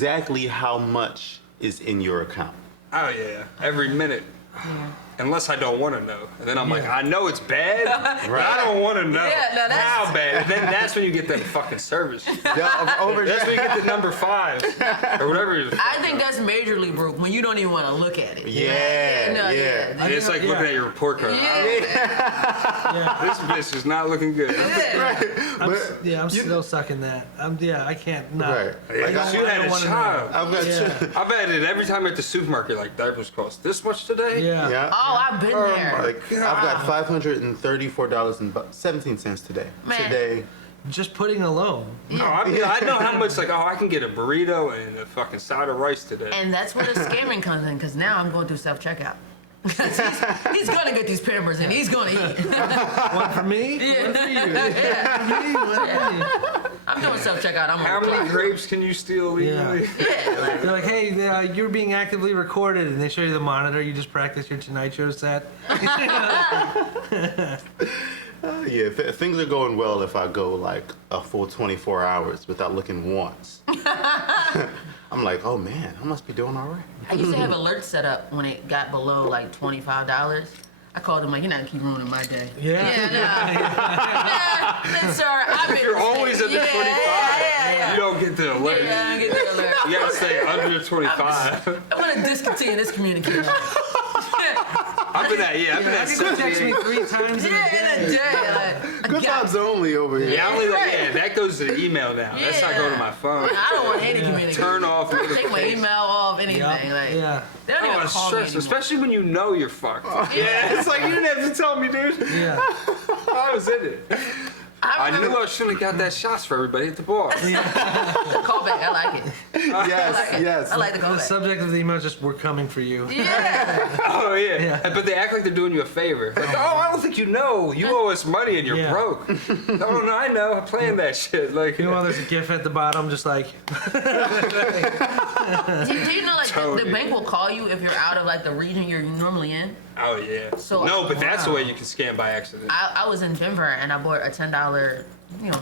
exactly how much is in your account. Oh yeah, every minute. Yeah. Unless I don't want to know. And then I'm like, I know it's bad, but I don't want to know how bad. And then that's when you get that fucking service. That's when you get the number 5 or whatever it is. I think that's majorly broke when you don't even want to look at it. Yeah. It's like looking at your report card. This bitch is not looking good. I'm still stuck in that. I can't not. Right. Like, I had a child. I've got I bet it every time at the supermarket, like diapers cost this much today. Yeah. Oh, I've been there. Like, I've got $534.17 today. Man. Today. Just pudding alone. No, I know how much, like, I can get a burrito and a fucking side of rice today. And that's where the scamming comes in, because now I'm going through self-checkout. he's going to get these Pampers and he's going to eat. One for me? One for you. I'm doing self-checkout. How many grapes can you steal legally? They're like, hey, you're being actively recorded, and they show you the monitor. You just practice your Tonight Show set. Things are going well if I go like a full 24 hours without looking once. I'm like, oh man, I must be doing all right. I used to have alerts set up when it got below like $25. I called them like, you're not gonna keep ruining my day. Sir, You're always at the 25. You don't get the alert. I don't get the alert. You gotta stay under 25. I'm gonna discontinue this communication. I've been at text me 3 times in a day. Good vibes only over here. That goes to the email now. That's not going to my phone. I don't want any communication. Turn off. Take my email off, anything. They don't even call me anymore. Especially when you know you're fucked. It's like, you didn't have to tell me, dude. I was in it. I knew I shouldn't have got that shots for everybody at the bar. The callback, I like it. Yes. I like the callback. The subject of the email is just, we're coming for you. Oh, yeah. But they act like they're doing you a favor. Like, I don't think you know. You owe us money and you're broke. No, I know. I planned that shit. Like, meanwhile, there's a GIF at the bottom just like... Do you know, like, the bank will call you if you're out of, like, the region you're normally in? Oh, yeah. So, but that's the way you can scam by accident. I was in Denver and I bought a $10,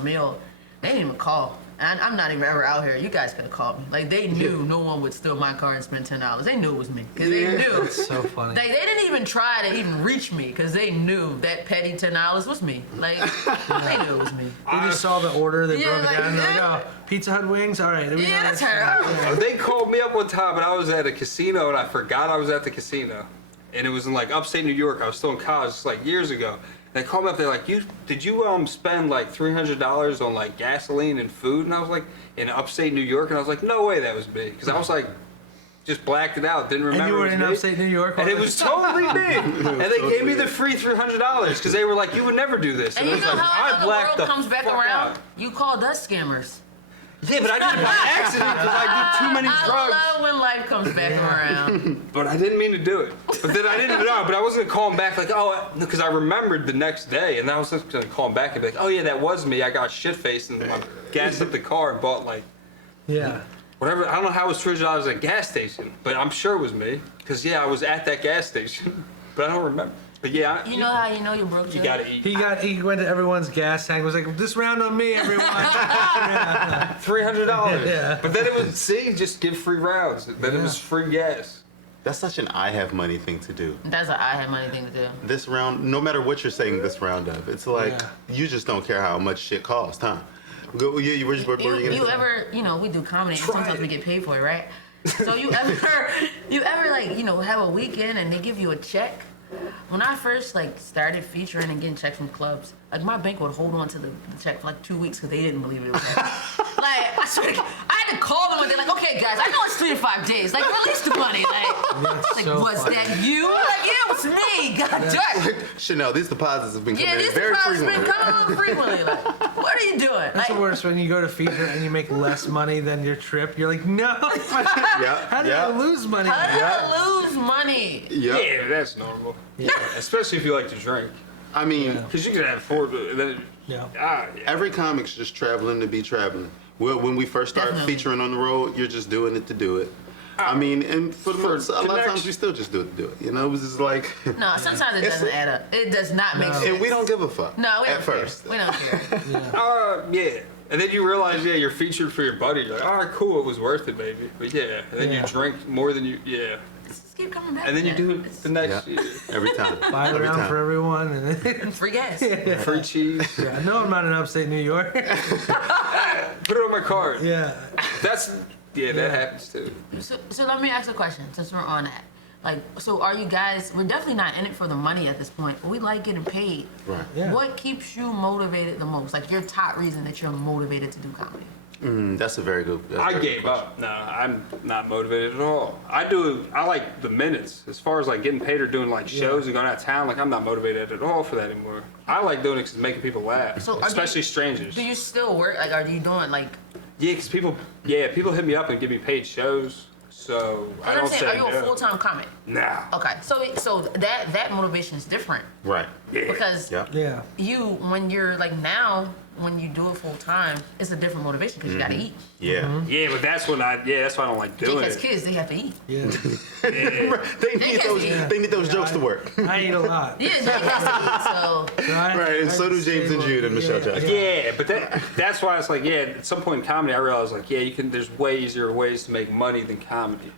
meal. They didn't even call. And I'm not even ever out here. You guys could have called me. Like, they knew no one would steal my car and spend $10. They knew it was me. Because they knew. That's so funny. They didn't even try to even reach me because they knew that petty $10 was me. Like, they knew it was me. They just saw the order, they broke it down, and they're like, oh, Pizza Hut wings? All right. That's her. They called me up one time and I was at a casino and I forgot I was at the casino. And it was in like upstate New York. I was still in college, just like years ago. They called me up. They're like, did you spend like $300 on like gasoline and food? And I was like, in upstate New York. And I was like, no way, that was me. Because I was like, just blacked it out, didn't remember. And you were in upstate New York. And it was totally me. And they gave me the free $300 because they were like, you would never do this. And you know how I know the world comes back around? You called us scammers. Yeah, but I did it by accident because I did too many drugs. I love when life comes back around. But I didn't mean to do it. But then I didn't know. But I wasn't going to call him back like, because I remembered the next day. And I was just going to call him back and be like, oh, yeah, that was me. I got shit-faced and I gassed up the car and bought like... whatever. I don't know how it was $300 at a gas station. But I'm sure it was me. Because, I was at that gas station. But I don't remember. But you know how you know you're broke, you gotta eat. He went to everyone's gas tank. Was like, this round on me, everyone. $300. Yeah. But then it was just give free rounds. Then it was free gas. That's such an I have money thing to do. That's an I have money thing to do. This round, no matter what you're saying this round of, it's like you just don't care how much shit costs, huh? You ever, we do comedy and sometimes we get paid for it, right? So you ever like, have a weekend and they give you a check? When I first started featuring and getting checks from clubs, my bank would hold on to the check for like 2 weeks because they didn't believe it was that. I swear to God, I had to call them and they're like, okay guys, I know it's 3 to 5 days. Release the money. Was that you? Yeah, it was me. God darn. Shanell, these deposits have been coming in very frequently. Yeah, these deposits have been coming frequently. What are you doing? That's the worst when you go to feature and you make less money than your trip. You're like, no. How did I lose money? How did I lose money? Yeah, that's normal. Yeah. Especially if you like to drink. I mean, because you can afford it. Every comic's just traveling to be traveling. When we first start featuring on the road, you're just doing it to do it. I mean, and for the most, a lot of times we still just do it to do it. It was just like... No, sometimes it doesn't add up. It does not make sense. And we don't give a fuck. No, we don't at first. We don't care. And then you realize, yeah, you're featured for your buddy. You're like, all right, cool, it was worth it, baby. But yeah, and then you drink more than you, Just keep coming back. And then you do it the next year. Every time. Buy it around for everyone. And Free gas. Free cheese. yeah, no, I'm not in upstate New York. Put it on my card. yeah. That happens too. So let me ask a question since we're on that. Like, so are you guys, we're definitely not in it for the money at this point, but we like getting paid. Right. Yeah. What keeps you motivated the most? Like your top reason that you're motivated to do comedy? That's a very good. I gave up. No, I'm not motivated at all. I like the minutes. As far as like getting paid or doing like shows and going out of town, like I'm not motivated at all for that anymore. I like doing it because it's making people laugh, So especially strangers. Do you still work? Like, are you doing like? Yeah, because people hit me up and give me paid shows. So I don't say Are you no. a full-time comic? Nah. Okay, so that motivation is different Right. Yeah. because Yeah. when you're like now when you do it full time, it's a different motivation because you gotta eat. Yeah. Yeah, but that's why I don't like doing Because it. kids, they have to eat. Yeah. Yeah. They need those jokes to work. I eat a lot. Yeah, they have to eat. So Right, and so do James and Jude and Michelle Jackson. Yeah, but that's why it's like, at some point in comedy, I realized like, there's way easier ways to make money than comedy.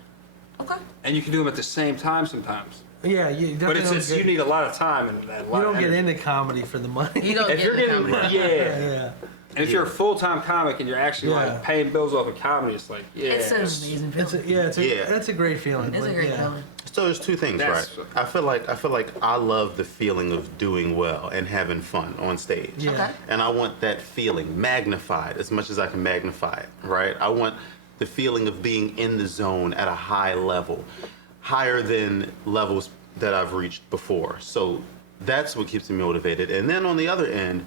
okay. And you can do them at the same time sometimes. Yeah, you But definitely it's you need a lot of time and a lot you don't of get energy. into comedy for the money. You don't If get you're the getting, comedy. yeah. And if you're a full-time comic and you're actually Yeah. like paying bills off of comedy, it's like, It's an amazing feeling. That's a great feeling. It's a great feeling. So there's two things, That's- right? I feel like I love the feeling of doing well and having fun on stage. Yeah. Okay. And I want that feeling magnified as much as I can magnify it, right? I want the feeling of being in the zone at a high level, higher than levels that I've reached before. So that's what keeps me motivated. And then on the other end,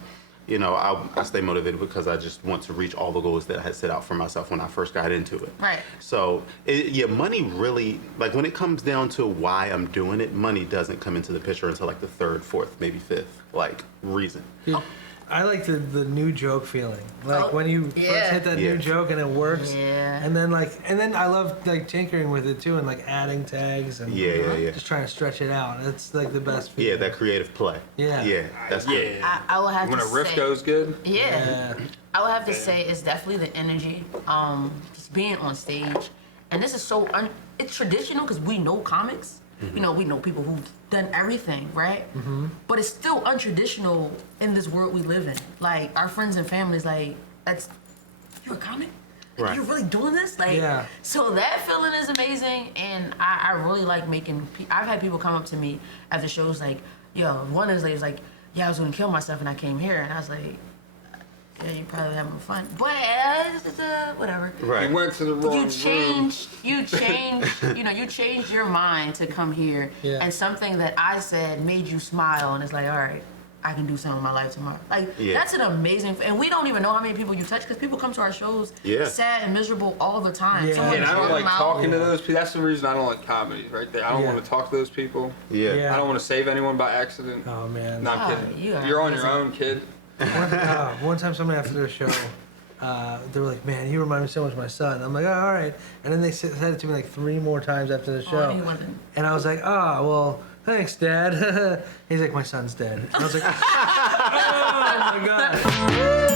I stay motivated because I just want to reach all the goals that I had set out for myself when I first got into it. Right. So, money really, like when it comes down to why I'm doing it, money doesn't come into the picture until like the third, fourth, maybe fifth, like reason. Dude, I like the new joke feeling. Like when you first hit that new joke and it works. Yeah. And then I love like tinkering with it too and like adding tags and just trying to stretch it out. It's like the best feeling. Yeah, that creative play. Yeah. Yeah, that's good. I will have when to a riff say, goes good. Yeah. I would have to say it's definitely the energy, just being on stage, and this is so it's traditional because we know comics. We know people who've done everything, right? Mm-hmm. But it's still untraditional in this world we live in. Like our friends and families, like you're a comic. Like, Right. you're really doing this, like. Yeah. So that feeling is amazing, and I really like making. I've had people come up to me after shows like, yo, one of those ladies like, yeah, I was gonna kill myself and I came here, and I was like, yeah, you probably having fun, but whatever. Right. You went to the wrong You room. changed your mind to come here, and something that I said made you smile, and it's like, all right, I can do something with my life tomorrow. Like, that's an amazing, and we don't even know how many people you touch, because people come to our shows sad and miserable all the time. Yeah. Someone And I don't drug like them out. talking to those people. That's the reason I don't like comedy, right there. I don't want to talk to those people. Yeah. I don't want to save anyone by accident. Oh man. No, I'm Oh, kidding. you are You're on your amazing. own, kid. One time somebody after their show, they were like, man, you remind me so much of my son. I'm like, oh, all right. And then they said it to me like 3 more times after the show. he wasn't. And I was like, oh, well, thanks, Dad. He's like, my son's dead. And I was like, oh my God.